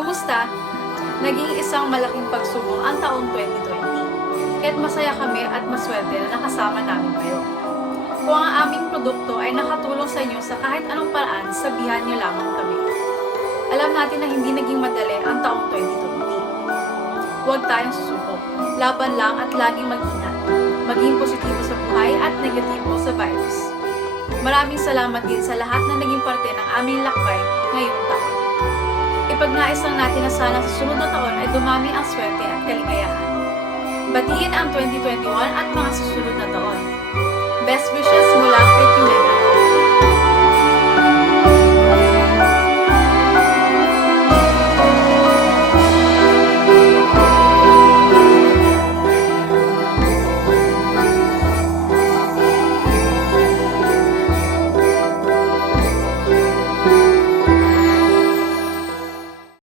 Kumusta? Naging isang malaking pagsubok ang taong 2020. Kaya't masaya kami at maswerte na nakasama namin kayo. Kung ang aming produkto ay nakatulong sa inyo sa kahit anong paraan, sabihan niyo lamang kami. Alam natin na hindi naging madali ang taong 2020. Huwag tayong susuko. Laban lang at laging mag-ingat. Maging positibo sa buhay at negatibo sa virus. Maraming salamat din sa lahat na naging parte ng aming lakbay ngayong taon. Ipagnais lang natin na sana sa sunod na taon ay dumami ang swerte at kaligayahan. Batiin ang 2021 at mga susunod na taon.